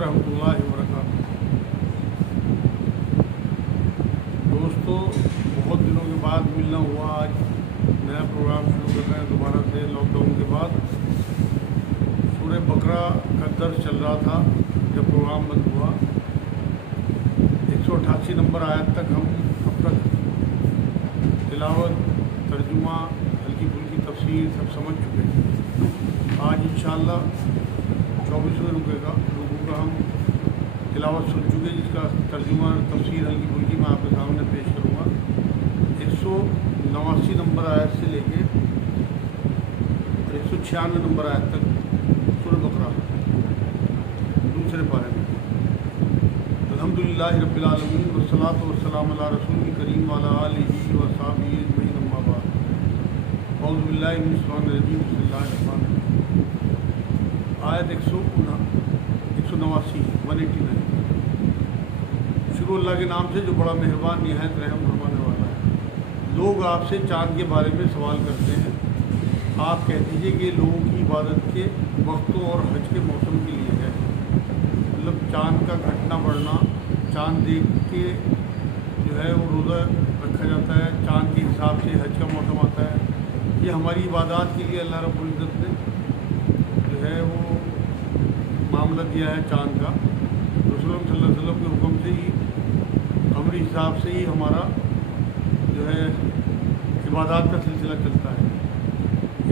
रहमतुल्लाहि व बरकातुहू। दोस्तों, बहुत दिनों के बाद मिलना हुआ। आज नया प्रोग्राम शुरू कर रहे हैं दोबारा से लॉकडाउन के बाद। सूरह बकरा का दर्स चल रहा था जब प्रोग्राम बंद हुआ। 188 नंबर आयत तक हम अब तक तिलावत, तर्जुमा, हल्की फुल्की तफसीर सब समझ चुके हैं। आज इंशाअल्लाह 24वें रुकू का हम तिलावत सुन चुके, जिसका तर्जुमा तफसीर हल्की फुल्की मैं आपके सामने पेश करूँगा। 189 नंबर आयत से लेके 196 नंबर आयत तक सूरह बकरा दूसरे पारे में। अल्हम्दुलिल्लाहि रब्बिल आलमीन वस्सलातु वस्सलामु अला रसूलिल करीम व अला आलिहि व अस्हाबिहि अजमईन, अम्मा बाद। औज़ु बिल्लाहि मिनश शैतानिर रजीम, बिस्मिल्लाहिर रहमानिर रहीम। आयत 189 शुरू अल्लाह के नाम से जो बड़ा मेहरबान निहायत रहम फरमाने वाला है। लोग आपसे चाँद के बारे में सवाल करते हैं, आप कह दीजिए कि लोगों की इबादत के वक्तों और हज के मौसम के लिए है। मतलब चाँद का घटना बढ़ना, चाँद देख के जो है वो रोज़ा रखा जाता है, चाँद के हिसाब से हज का मौसम आता है। ये हमारी इबादत के लिए अल्लाह रब्बुल इज़्ज़त ने जो है वो मामला दिया है चाँद का। रसूलुल्लाह सल्लल्लाहु अलैहि वसल्लम के हुक्म से ही, अमरी हिसाब से ही हमारा जो है इबादत का सिलसिला चलता है।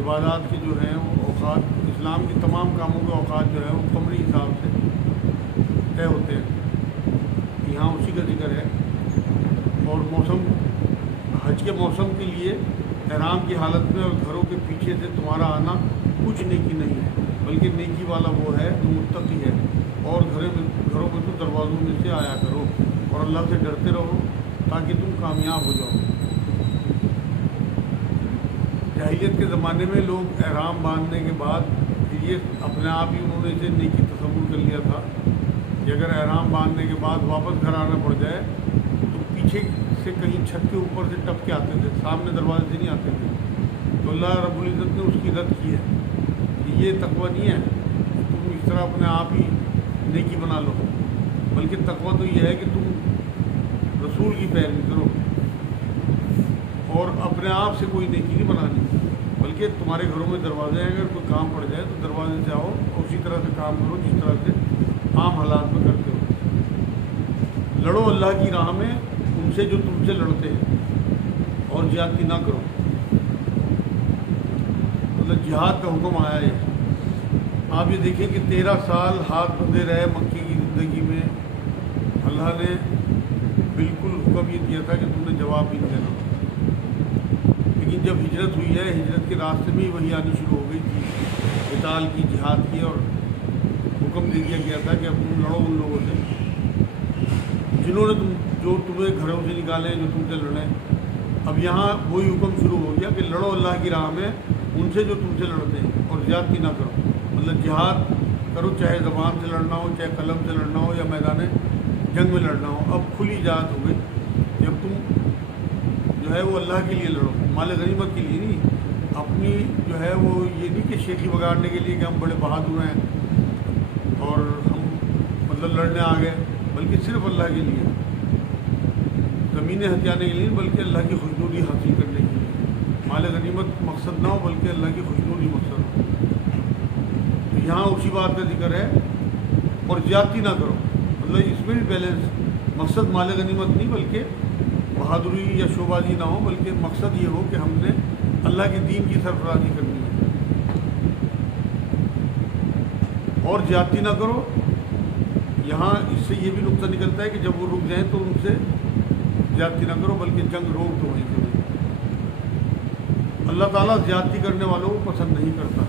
इबादत के जो हैं वो औकात, इस्लाम के तमाम कामों के औकात जो है वो कमरी हिसाब से तय होते हैं। यहाँ उसी का जिक्र है। और मौसम, हज के मौसम के लिए एहराम की हालत में और घरों के पीछे से तुम्हारा आना कुछ नेकी नहीं है, बल्कि नेकी वाला वो है जो मुत्तकी है। और घरों में तो दरवाज़ों में से आया करो और अल्लाह से डरते रहो ताकि तुम कामयाब हो जाओ। जाहिलियत के ज़माने में लोग एहराम बांधने के बाद फिर ये अपने आप ही उन्होंने इसे नेकी तसव्वुर कर लिया था कि अगर एहराम बांधने के बाद वापस घर आना पड़ जाए तो पीछे से कहीं छत के ऊपर से टप के आते थे, सामने दरवाजे से नहीं आते थे। तो अल्लाह रब्बुल इज़्ज़त ने उसकी रद्द की है कि ये तकवा नहीं है कि तुम इस तरह अपने आप ही नेकी बना लो, बल्कि तकवा तो ये है कि तुम रसूल की पैरवी करो और अपने आप से कोई नेकी नहीं बनानी, बल्कि तुम्हारे घरों में दरवाजे हैं, अगर कोई काम पड़ जाए तो दरवाजे से आओ और उसी तरह से काम करो जिस तरह से आम हालात में करते हो। लड़ो अल्लाह की राह में उनसे जो तुमसे लड़ते हैं और ज्यादती ना करो। मतलब जिहाद का हुक्म आया है। आप ये देखें कि 13 साल हाथ बंधे रहे मक्के की ज़िंदगी में। अल्लाह ने बिल्कुल हुक्म ये दिया था कि तुमने जवाब भी नहीं देना। लेकिन जब हिजरत हुई है, हिजरत के रास्ते में ही वही आनी शुरू हो गई थी, क़िताल की, जिहाद की, और हुक्म दे दिया गया था कि अब तुम लड़ो उन लोगों से जिन्होंने जो तुम्हें घरों से निकाले, जो तुमसे लड़े। अब यहाँ वही हुक्म शुरू हो गया कि लड़ो अल्लाह की राह में उनसे जो तुमसे लड़ते हैं और ज़्यादती ना करो। मतलब जिहाद करो, चाहे ज़बान से लड़ना हो, चाहे कलम से लड़ना हो, या मैदान जंग में लड़ना हो। अब खुली इजाज़त हो गई। जब तुम जो है वो अल्लाह के लिए लड़ो, माल गनीमत के लिए नहीं। अपनी जो है वो ये नहीं कि शेखी बगाड़ने के लिए कि हम बड़े बहादुर हैं और हम मतलब लड़ने आ गए, बल्कि सिर्फ अल्लाह के लिए। ज़मीनें हथियाने के लिए नहीं, बल्कि अल्लाह की खुशनूदी हासिल करने के लिए। माल गनीमत मकसद ना हो, बल्कि अल्लाह की खुशनूदी मकसद हो। तो यहाँ उसी बात का जिक्र है। और ज़्यादती ना करो, मतलब इसमें भी बैलेंस। मकसद माल गनीमत नहीं, बल्कि बहादुरी या शोबाजी ना हो, बल्कि मकसद ये हो कि हमने अल्लाह के दीन की सरफराजी करनी है। और ज़्यादती ना करो, यहाँ इससे ये भी नुक्ता निकलता है कि जब वो रुक जाएं तो उनसे ज़्यादती ना करो, बल्कि जंग रोक दो वहीं से। अल्लाह ताला ज़्यादती करने वालों को पसंद नहीं करता।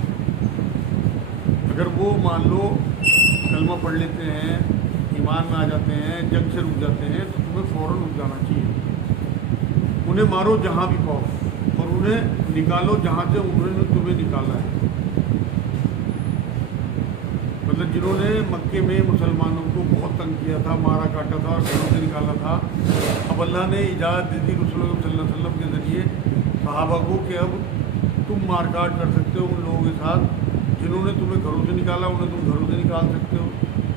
अगर वो मान लो कलमा पढ़ लेते हैं, ईमान में आ जाते हैं, जंग से रुक जाते हैं, तो तुम्हें फ़ौरन रुक जाना चाहिए। उन्हें मारो जहाँ भी पाओ और उन्हें निकालो जहाँ से उन्होंने तुम्हें निकाला है। मतलब जिन्होंने मक्के में मुसलमानों को बहुत तंग किया था, मारा काटा था और घरों से निकाला था, अब अल्लाह ने इजाज़त दे दी रसूलुल्लाह सल्लल्लाहु अलैहि वसल्लम के ज़रिए सहाबा को कि अब तुम मारकाट कर सकते हो उन लोगों के साथ जिन्होंने तुम्हें घरों से निकाला, उन्हें तुम घरों से निकाल सकते हो।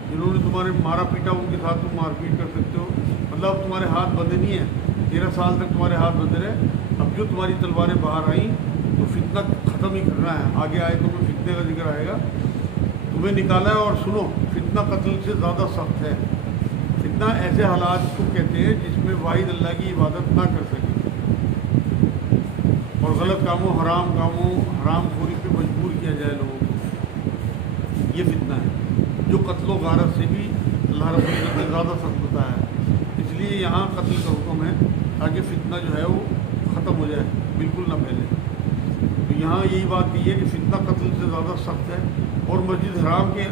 जिन्होंने तुम्हारे मारा पीटा उनके साथ तुम मारपीट कर सकते हो, मतलब अब तुम्हारे हाथ बंधे नहीं हैं। 13 साल तक तुम्हारे हाथ बंधे रहे, अब जो तुम्हारी तलवारें बाहर आई तो फितना ख़त्म ही करना है। आगे आए तो फितने का जिक्र आएगा, तुम्हें निकाला है। और सुनो, फितना कत्ल से ज़्यादा सख्त है। फितना ऐसे हालात को कहते हैं जिसमें वाहिद अल्लाह की इबादत ना कर सके और गलत कामों, हराम खोरी पे मजबूर किया जाए लोगों को, ये फितना है जो कत्ल व गारत से भी अल्लाह रब्बुल इज़्ज़त ने ज़्यादा सख्त बताया है। इसलिए यहाँ कत्ल का हुक्म है ताकि फितना जो है वो ख़त्म हो जाए, बिल्कुल ना फैले। तो यहाँ यही बात कही है कि फितना कत्ल से ज़्यादा सख्त है। और मस्जिद हराम के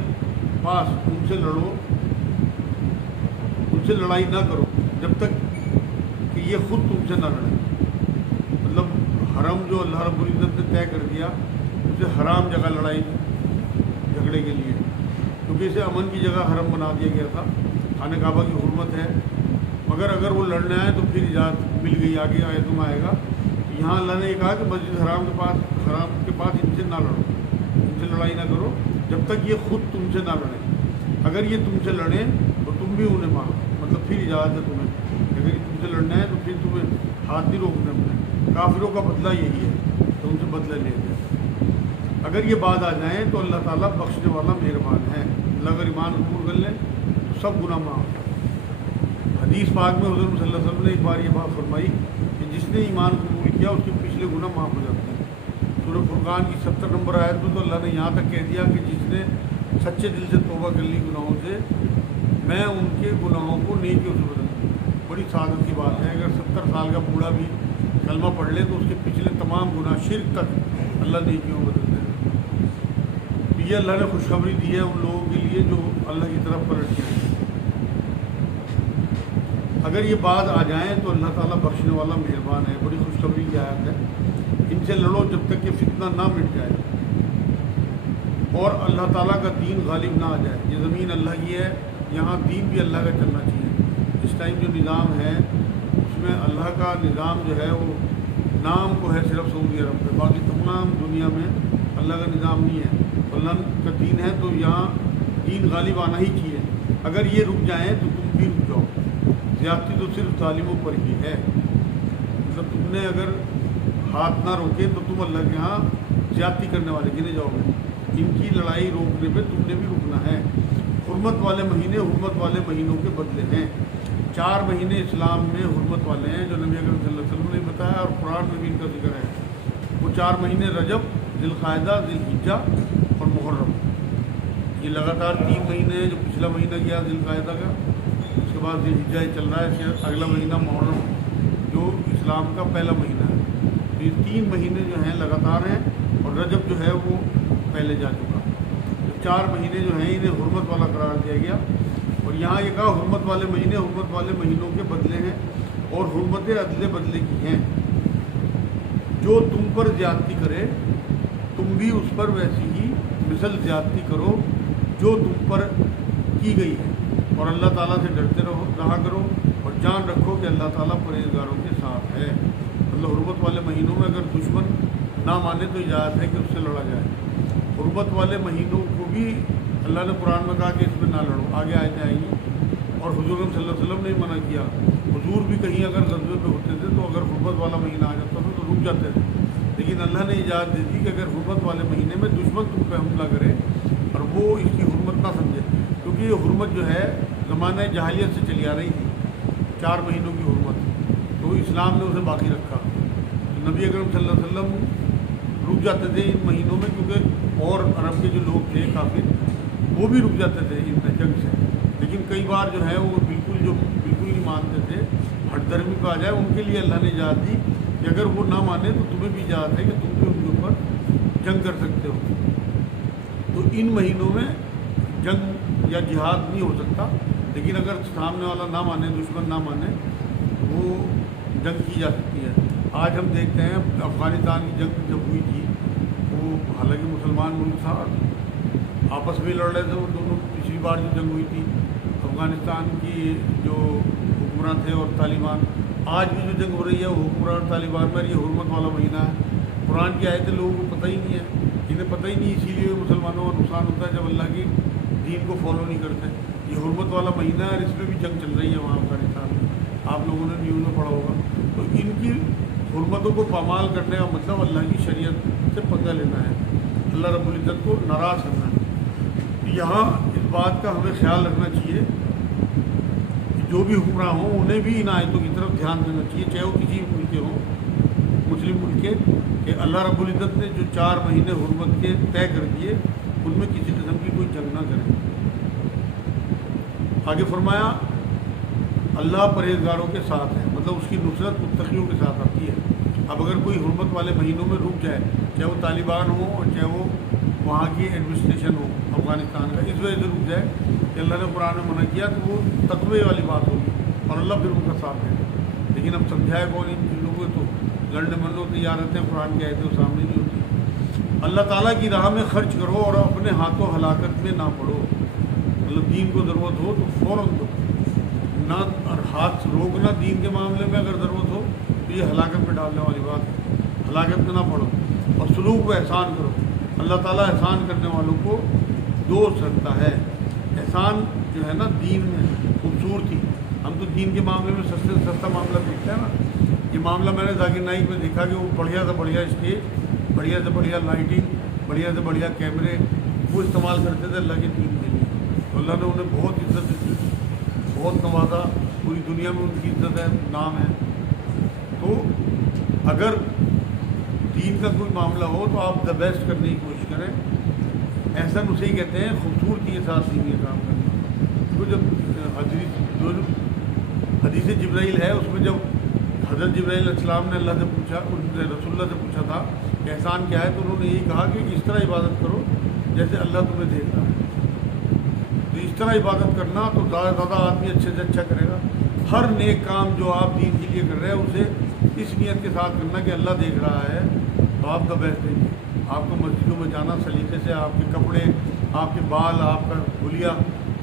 पास उनसे लड़ो, उनसे लड़ाई ना करो जब तक कि ये खुद तुमसे ना लड़े। मतलब हरम जो अल्लाह रब्बुल इज़्ज़त ने तय कर दिया, उसे हराम जगह लड़ाई झगड़े के लिए, क्योंकि इसे अमन की जगह हरम बना दिया गया था। खाने काबा की हुर्मत है, मगर अगर वो लड़ने आए तो फिर इजाज़त मिल गई। आगे आयतों में आएगा। यहाँ अल्लाह ने ये कहा कि मस्जिद हराम के पास इनसे ना लड़ो, इनसे लड़ाई ना करो जब तक ये खुद तुमसे ना लड़े। अगर ये तुमसे लड़ें तो तुम भी उन्हें मारो, मतलब फिर इजाज़त है तुम्हें। अगर तुमसे लड़ना है तो फिर तुम्हें हाथ नहीं रोकने अपने। काफिरों का बदला यही है, तो उनसे बदला लेते हैं। अगर ये बात आ जाए तो अल्लाह ताला बख्शने वाला मेहरबान है। अगर ईमान कबूल कर लें तो सब गुनाह माफ़। हदीस पाक में हुज़ूर सल्लल्लाहु अलैहि वसल्लम ने एक बार ये बात फरमाई कि जिसने ईमान कबूल किया उसके पिछले गुनाह माफ़ हो जाते हैं। सूरह फुरक़ान की 70 नंबर आयत में तो अल्लाह ने यहाँ तक कह दिया कि जिसने सच्चे दिल से तौबा कर ली गुनाहों से, मैं उनके गुनाहों को नेकियों से बदल दूँ। बड़ी सादत की बात है। अगर 70 साल का बूढ़ा भी कलमा पढ़ ले तो उसके पिछले तमाम गुनाह शिर्क तक अल्लाह नेकियों में बदल देगा। ये अल्लाह ने खुशखबरी दी है उन लोगों के लिए जो अल्लाह की तरफ पलट गए। अगर ये बात आ जाए तो अल्लाह ताला बख्शने वाला मेहरबान है। बड़ी खुशखबरी की आयत है। इनसे लड़ो जब तक कि फितना ना मिट जाए और अल्लाह ताला का दीन गालिब ना आ जाए। ये ज़मीन अल्लाह की है, यहाँ दीन भी अल्लाह का चलना चाहिए। इस टाइम जो निज़ाम है उसमें अल्लाह का निज़ाम जो है वो नाम को है सिर्फ सऊदी अरब में, बाकी तमाम दुनिया में अल्लाह का निज़ाम नहीं है। अल्लाह का दीन है तो यहाँ दीन गालिब आना ही चाहिए। अगर ये रुक जाएँ तो तुम भी रुक जाओ। ज़्यादती तो सिर्फ तालिमों पर ही है। मतलब तुमने अगर हाथ ना रोके तो तुम अल्लाह के यहाँ ज़्यादती करने वाले गिने जाओगे। इनकी लड़ाई रोकने पे तुमने भी रुकना है। हुर्मत वाले महीने हुर्मत वाले महीनों के बदले हैं। 4 महीने इस्लाम में हुर्मत वाले हैं जो नबी अकरम सल्लल्लाहु अलैहि वसल्लम ने बताया और कुरान में भी इनका जिक्र है। वो 4 महीने रजब, ज़िलक़ायदा, ज़िलहिज्जा और मुहर्रम। ये लगातार 3 महीने हैं। जो पिछला महीना गया ज़िलक़ायदा का, उसके बाद ज़िलहिज्जा चल रहा है, फिर अगला महीना मुहर्रम जो इस्लाम का पहला महीना है। तो ये 3 महीने जो हैं लगातार हैं और रजब जो है वो पहले जा चुका। तो 4 महीने जो हैं इन्हें हुर्मत वाला करार दिया गया। और यहाँ ये कहा हुर्मत वाले महीने हुर्मत वाले महीनों के बदले हैं और हुर्मतें अदले बदले की हैं। जो तुम पर ज़्यादती करे तुम भी उस पर वैसी ही मिसल ज़्यादती करो जो तुम पर की गई है। और अल्लाह ताला से डरते रहा करो और जान रखो कि अल्लाह ताला परहेज़गारों के साथ है। मतलब हुर्मत वाले महीनों में अगर दुश्मन ना माने तो इजाज़त है कि उससे लड़ा जाए। हुर्मत वाले महीनों को भी अल्लाह ने कुरान में कहा कि इसमें ना लड़ो, आगे आयतें आएंगी। और हुज़ूर सल्लल्लाहु अलैहि वसल्लम ने मना किया। हुज़ूर भी कहीं अगर ग़ज़वे पे होते थे तो अगर हुर्मत वाला महीना आ जाता था तो रुक जाते थे, लेकिन अल्लाह ने इजाज़त दे दी कि अगर हुर्मत वाले महीने में दुश्मन तुम पे हमला करे और वो इसकी हुर्मत ना समझे, क्योंकि ये हुर्मत जो है ज़माने जहालियत से चली आ रही थी, 4 महीनों की हुर्मत, तो इस्लाम ने उसे बाकी रखा। तो नबी अकरम सल्लल्लाहु अलैहि वसल्लम रुक जाते थे इन महीनों में, क्योंकि और अरब के जो लोग थे काफिर वो भी रुक जाते थे इन जंग से। लेकिन कई बार जो है वो बिल्कुल नहीं मानते थे, हठधर्मी पे आ जाए, उनके लिए अल्लाह ने इजाज़त दी कि अगर वो ना माने तो तुम्हें भी इजाज़त है कि तुम भी उनके ऊपर जंग कर सकते हो। तो इन महीनों में जंग या जिहाद नहीं हो सकता, लेकिन अगर सामने वाला ना माने, दुश्मन ना माने, वो जंग की जा सकती है। आज हम देखते हैं अफ़गानिस्तान की जंग जब हुई थी, वो हालांकि मुसलमान मुल्क था, आपस में लड़ रहे थे वो दोनों। पिछली बार जो जंग हुई थी अफ़गानिस्तान की जो हुक्मरान थे और तालिबान, आज भी जो जंग हो रही है वो हुक्मरान और तालिबान में। ये हुर्मत वाला महीना है। कुरान की आयतें लोगों को पता ही नहीं है, इन्हें पता ही नहीं, इसीलिए मुसलमानों का नुकसान होता है जब अल्लाह की दीन دین کو فالو نہیں کرتے. یہ حرمت والا مہینہ ہے اور اس میں بھی جنگ چل رہی ہے وہاں افغانستان میں, آپ لوگوں نے نیوز میں پڑھا ہوگا. تو ان کی حرمتوں کو پامال کرنے کا مطلب اللہ کی شریعت سے پنگا لینا ہے, اللہ رب العزت کو ناراض کرنا ہے. یہاں اس بات کا ہمیں خیال رکھنا چاہیے کہ جو بھی حکمراں ہوں انہیں بھی ان آیتوں کی طرف دھیان دینا چاہیے, چاہے وہ کسی ملک کے ہوں, مسلم ملک کے, کہ اللہ رب العزت نے جو 4 مہینے حرمت کے طے کر دیے ان میں کسی قسم کی کوئی جنگ نہ کرے. آگے فرمایا اللہ پرہیزگاروں کے ساتھ ہے, مطلب اس کی نصرت متقیوں کے ساتھ آتی ہے. اب اگر کوئی حرمت والے مہینوں میں رک جائے, چاہے وہ طالبان ہوں اور چاہے وہ وہاں کی ایڈمنسٹریشن ہو افغانستان کا, اس وجہ سے رک جائے کہ اللہ نے قرآن میں منع کیا, تو وہ تقوی والی بات ہوگی اور اللہ پھر ان کا ساتھ دے گا. لیکن اب سمجھائے کون ان چیزوں کو, تو لڑنے مرنے تجارتیں قرآن کی آیتیں سامنے نہیں ہوتی. اللہ تعالیٰ کی راہ میں خرچ کرو اور اپنے ہاتھوں ہلاکت میں نہ پڑو. مطلب دین کو ضرورت ہو تو فوراً دو, نہ اور ہاتھ روکنا دین کے معاملے میں اگر ضرورت ہو تو یہ ہلاکت میں ڈالنے والی بات ہے. ہلاکت میں نہ پڑو اور سلوک و احسان کرو. اللہ تعالیٰ احسان کرنے والوں کو دوست رکھتا ہے. احسان جو ہے نا دین میں خوبصورتی, ہم تو دین کے معاملے میں سستے سے سستا معاملہ دیکھتے ہیں نا. یہ معاملہ میں نے ذاکر نائک میں دیکھا کہ وہ بڑھیا سے بڑھیا اسٹیج, بڑھیا سے بڑھیا لائٹنگ, بڑھیا سے بڑھیا کیمرے وہ استعمال کرتے تھے اللہ کے دین کے لیے. تو اللہ نے انہیں بہت عزت دی, بہت نوازا, پوری دنیا میں ان کی عزت ہے, نام ہے. تو اگر دین کا کوئی معاملہ ہو تو آپ دا بیسٹ کرنے کی کوشش کریں. احسن اسے ہی کہتے ہیں خوبصورتی کے ساتھ دین کا کام کرنا. تو جب حدیث جبرائیل ہے اس میں جب حضرت جبرائیل علیہ السلام نے اللہ سے پوچھا, رسول اللہ سے پوچھا تھا کہ احسان کیا ہے, تو انہوں نے یہی کہا کہ اس طرح عبادت کرو جیسے اللہ تمہیں دیکھ رہا ہے. تو اس طرح عبادت کرنا تو زیادہ سے زیادہ آدمی اچھے سے اچھا کرے گا. ہر نیک کام جو آپ دین کے لیے کر رہے ہیں اسے اس نیت کے ساتھ کرنا کہ اللہ دیکھ رہا ہے, تو آپ کا بیسٹ دیں گے. آپ کو مسجدوں میں جانا سلیقے سے, آپ کے کپڑے, آپ کے بال, آپ کا حلیہ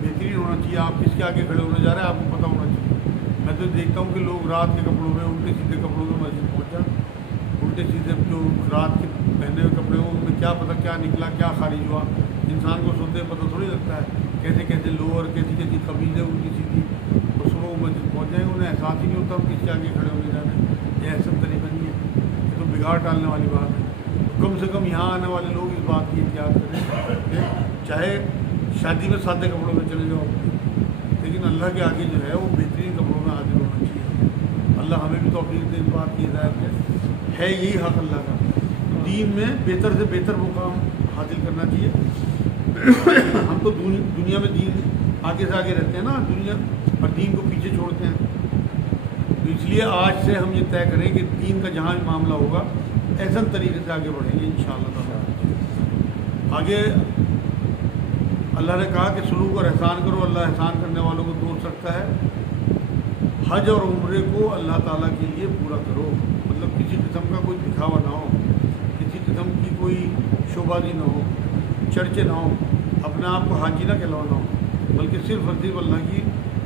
بہترین ہونا چاہیے. آپ کس کے آگے کھڑے ہونے جا رہے ہیں آپ کو پتہ ہونا چاہیے. میں تو دیکھتا ہوں کہ لوگ رات کے کپڑوں میں, الٹے سیدھے کپڑوں میں مسجد پہنچا, الٹے سیدھے جو رات کے پہنے ہوئے کپڑے ہوں ان میں کیا پتہ کیا نکلا, کیا خارج ہوا. انسان کو سوتے پتہ تھوڑی لگتا ہے کیسے کیسے لوور, کیسی کیسی قمیضیں الٹی سیدھی, اور صبح وہ مسجد پہنچ جائیں انہیں احساس ہی نہیں ہوتا ہم کس کے آگے کھڑے ہونے جا رہے ہیں. یہ ایسا طریقہ نہیں ہے, یہ تو بگاڑ ڈالنے والی بات ہے. کم سے کم یہاں آنے والے لوگ اس بات کی احتیاط کریں کہ چاہے شادی میں سادے کپڑوں میں چلے جاؤ, لیکن اللہ کے آگے جو ہے وہ بہترین کپڑوں میں حاضر ہونا چاہیے. اللہ ہمیں بھی توفیق دے اس بات کی ہدایت ہے یہی حق اللہ کا. دین میں بہتر سے بہتر مقام حاصل کرنا چاہیے. ہم تو دنیا میں دین آگے سے آگے رہتے ہیں نا, دنیا اور دین کو پیچھے چھوڑتے ہیں. تو اس لیے آج سے ہم یہ طے کریں کہ دین کا جہاں بھی معاملہ ہوگا احسن طریقے سے آگے بڑھیں گے انشاءاللہ تعالیٰ. آگے اللہ نے کہا کہ سلوک اور احسان کرو, اللہ احسان کرنے والوں کو دوست رکھتا ہے. حج اور عمرے کو اللہ تعالیٰ کے لیے پورا کرو, مطلب کسی قسم کا کوئی دکھاوا نہ ہو, کسی قسم کی کوئی شوبازی نہ ہو, چرچے نہ ہو, اپنے آپ کو حاجی نہ کہلوانا ہو, بلکہ صرف اور صرف اللہ کی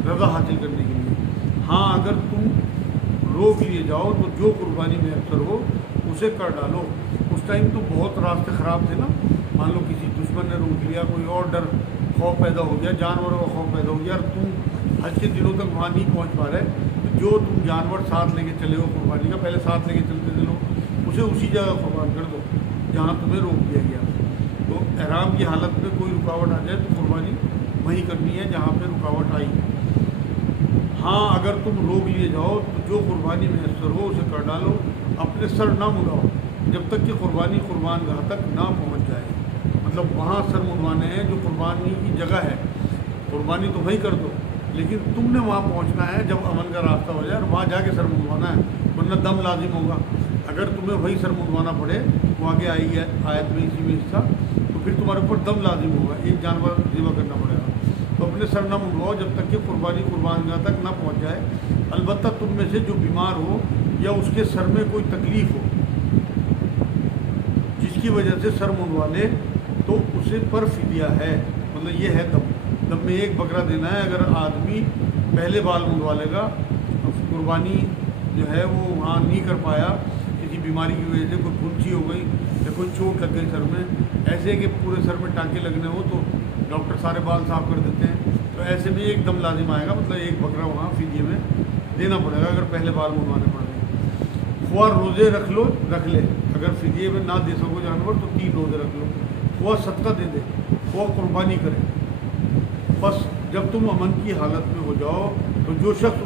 رضا حاصل کرنے کے لیے. ہاں اگر تم روک لیے جاؤ تو جو قربانی میں اکثر ہو اسے کر ڈالو. اس ٹائم تو بہت راستے خراب تھے نا, مان لو کسی دشمن نے روک لیا, کوئی اور ڈر خوف پیدا ہو گیا, جانوروں کا خوف پیدا ہو گیا, اور تم حج کے دنوں تک وہاں نہیں پہنچ پا رہے, تو جو تم جانور ساتھ لے کے چلے ہو قربانی کا, پہلے ساتھ لے کے چلتے تھے لوگ, اسے اسی جگہ قربان کر دو جہاں تمہیں روک دیا گیا. تو احرام کی حالت میں کوئی رکاوٹ آ جائے تو قربانی وہیں کرنی ہے جہاں پہ رکاوٹ آئی. ہاں اگر تم روک لیے جاؤ تو جو قربانی میسر ہو اسے کر ڈالو, اپنے سر نہ مڑاؤ جب تک کہ قربانی قربان گاہ تک نہ پہنچ جائے. مطلب وہاں سر منڈوانے ہیں جو قربانی کی جگہ ہے, قربانی تو وہیں کر دو, لیکن تم نے وہاں پہنچنا ہے جب امن کا راستہ ہو جائے, اور وہاں جا کے سر منڈوانا ہے, ورنہ دم لازم ہوگا. اگر تمہیں وہی سر منڈوانا پڑے, وہ آگے آئی ہے آیت میں اسی میں حصہ, تو پھر تمہارے اوپر دم لازم ہوگا, ایک جانور ذبح کرنا پڑے گا. تو اپنے سر نہ منڈواؤ جب تک کہ قربانی قربان گاہ تک نہ پہنچ جائے. البتہ تم میں سے جو بیمار ہو یا اس کے سر میں کوئی تکلیف ہو جس کی وجہ سے سر منڈوا لے تو اسے پر فدیہ ہے. مطلب یہ ہے دم میں ایک بکرا دینا ہے. اگر آدمی پہلے بال منڈوا لے گا, قربانی جو ہے وہ وہاں نہیں کر پایا کسی بیماری کی وجہ سے, کوئی پھنسی ہو گئی یا کوئی چوٹ لگ گئی سر میں, ایسے کہ پورے سر میں ٹانکے لگنے ہو, تو ڈاکٹر سارے بال صاف کر دیتے ہیں، تو ایسے میں ایک دم لازم آئے گا، مطلب ایک بکرا وہاں فدیے میں دینا پڑے گا اگر پہلے بال منڈوانے پڑ گئے۔ خواہ روزے رکھ لو رکھ لے، اگر فدیے میں نہ دے سکو جانور تو 3 روزے رکھ لو، خواہ صدقہ دے دے، خواہ قربانی کرے۔ بس جب تم امن کی حالت میں ہو جاؤ تو جو شخص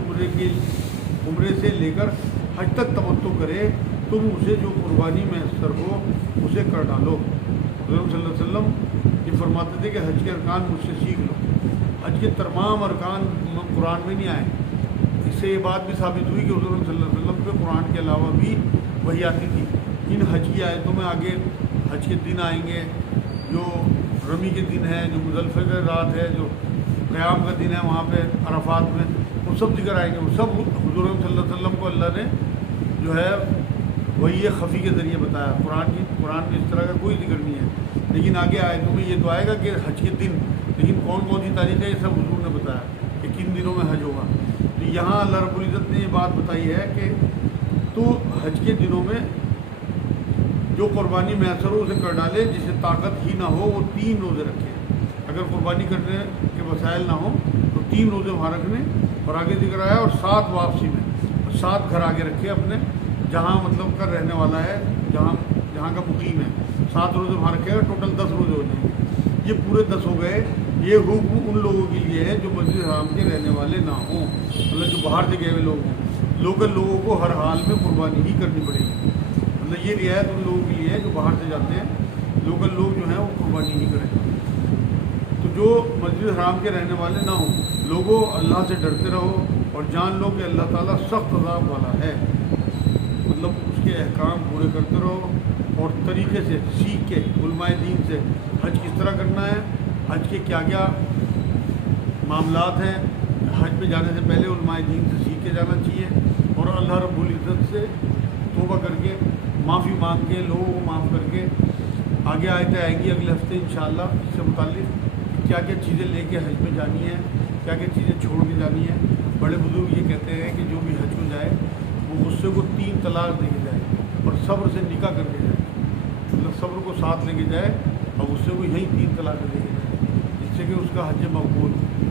عمرے سے لے کر حج تک تمتع کرے، تم اسے جو قربانی میسر ہو اسے کر ڈالو۔ حضرت صلی اللہ علیہ وسلم یہ فرماتے تھے کہ حج کے ارکان مجھ سے سیکھ لو۔ حج کے تمام ارکان قرآن میں نہیں آئے، اس سے یہ بات بھی ثابت ہوئی کہ حضرت صلی اللہ علیہ وسلم پہ قرآن کے علاوہ بھی وحی آتی تھی۔ ان حج کی آیتوں میں آگے حج کے دن آئیں گے، جو رمی کے دن ہے، جو مزدلفہ کی رات ہے، جو قیام کا دن ہے وہاں پہ عرفات میں، وہ سب ذکر آئیں گے۔ وہ سب حضور صلی اللہ علیہ وسلم کو اللہ نے جو ہے وہی خفی کے ذریعے بتایا۔ قرآن میں اس طرح کا کوئی ذکر نہیں ہے، لیکن آگے آیتوں میں یہ تو آئے گا کہ حج کے دن، لیکن کون کون سی تاریخ ہے یہ سب حضور نے بتایا کہ کن دنوں میں حج ہوگا۔ تو یہاں اللہ رب العزت نے یہ بات بتائی ہے کہ تو حج کے دنوں میں جو قربانی میسر ہو اسے کر ڈالے، جسے طاقت ہی نہ ہو وہ 3 روزے رکھے۔ اگر قربانی کرنے کے وسائل نہ ہوں تو 3 روزے وہاں رکھنے، اور آگے ذکر آیا اور 7 واپسی میں، اور 7 گھر آگے رکھے اپنے، جہاں مطلب کر رہنے والا ہے، جہاں کا مقیم ہے، 7 روزے وہاں رکھے گا، ٹوٹل 10 روزے ہو جائیں گے۔ یہ پورے 10 ہو گئے۔ یہ حکم ان لوگوں کے لیے ہے جو مسجد حرام کے رہنے والے نہ ہوں، مطلب جو باہر سے گئے ہوئے لوگ ہیں۔ لوکل لوگوں کو ہر حال میں قربانی ہی کرنی پڑے گی، مطلب یہ رعایت ان لوگوں کے لیے ہے جو باہر سے جاتے ہیں۔ لوکل لوگ جو ہیں وہ قربانی ہی کریں۔ تو جو مسجد حرام کے رہنے والے نہ ہوں، لوگوں اللہ سے ڈرتے رہو اور جان لو کہ اللہ تعالیٰ سخت عذاب والا ہے، مطلب اس کے احکام پورے کرتے رہو اور طریقے سے سیکھ کے علماء دین سے حج کس طرح کرنا ہے، حج کے کیا کیا معاملات ہیں، حج پہ جانے سے پہلے علماء دین سے سیکھ کے جانا چاہیے، اور اللہ رب العزت سے توبہ کر کے معافی مانگ کے لوگوں کو معاف کر کے آگے آیتیں آئیں گی اگلے ہفتے انشاءاللہ اس سے متعلق کیا کیا چیزیں لے کے حج میں جانی ہیں، کیا کیا چیزیں چھوڑ کے جانی ہیں۔ بڑے بزرگ یہ کہتے ہیں کہ جو بھی حج کو جائے وہ غصے کو 3 طلاق دے کے جائے اور صبر سے نکاح کر کے جائے، مطلب صبر کو ساتھ لے کے جائے اور غصے کو یہیں 3 طلاق دے کے جائے، جس سے کہ اس کا حج مقبول ہو۔